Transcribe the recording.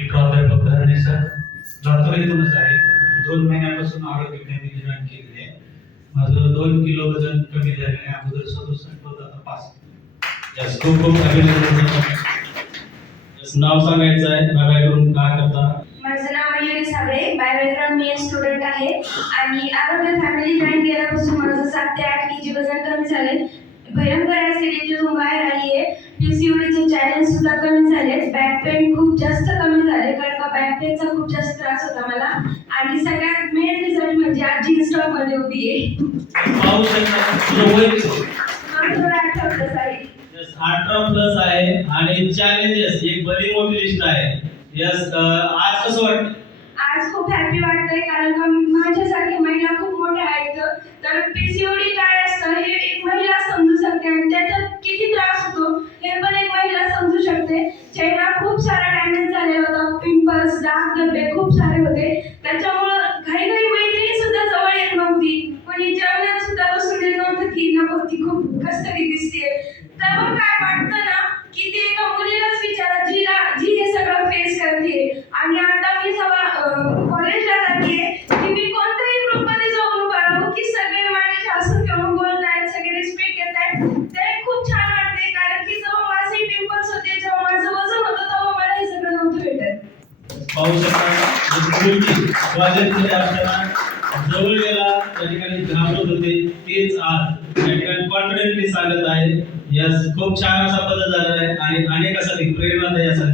मी प्राध्यापक धरणे सर लातूर येथूनच आहे. दोन महिन्यापासून आरोग्य फॅमिली जॉईन केलेली आहे माझं दोन किलो वजन कमी झालेलं आहे. अगोदर सदुसष्ट होतं आता पाच. यस खूप खूप अभिनंदन यस नाव सांगायचं आहे. नव्याकडून काय करता? माझं नाव मयुरी साबळे बायोग्राम मी स्टुडंट आहे. आणि आरोग्य फॅमिली जॉईन केल्यापासून माझं सात ते आठ के जी वजन कमी झाले भयंकर ॲसिडिटीतून बाहेर आली आहे पी सी चे चॅलेंज सुद्धा कमी झाले बॅक पेन खूप जास्त झाले कारण का बॅक पेनचा खूप जास्त त्रास होता मला. आणि सगळ्यात मेन रिझल्ट म्हणजे आज जीन्स टॉपमध्ये उभी आहे. अठरा प्लस आहे. आणि चॅलेंजेस एक बरी मोठी लिस्ट आहे. यस आज कसं वाटतं? आज खूप हॅपी वाटतंय कारण का माझ्यासारखी महिला खूप मोठ्या आहेत. तर पीसीओडी काय पिंपल्स डाग धब्बे खूप सारे होते. त्याच्यामुळं काही काही मैत्रिणी सुद्धा जवळ येत नव्हती. कोणी जेवणात सुद्धा बसून येत नव्हतं की नको ती खूप कसतरी दिसते तर मग काय वाटतं ना की ते एका मुलीलाच विचारा जीला जी हे सगळं फेस करते आणि आता मी जेव्हा कॉलेजला जाते की मी कोणत्याही ग्रुपमध्ये जाऊन उभा राहू की सगळे माझे हसून घेऊन बोलतायत सगळे रिस्पेक्ट देत आहेत ते खूप छान वाटते कारण की जेव्हा माझे पिंपल्स होते जेव्हा माझं वजन होतं तेव्हा मला हे सगळं नव्हतं भेटत पाहू शकता एक मुलगी कॉलेजमध्ये असताना जवळ गेला त्या ठिकाणी घाबरत होते. तेच आज त्या ठिकाणी कॉन्फिडेंटली सांगत आहे. यास खूप छान असा बदल झालेला आहे आणि अनेक अनेकासाठी प्रेरणादायी असा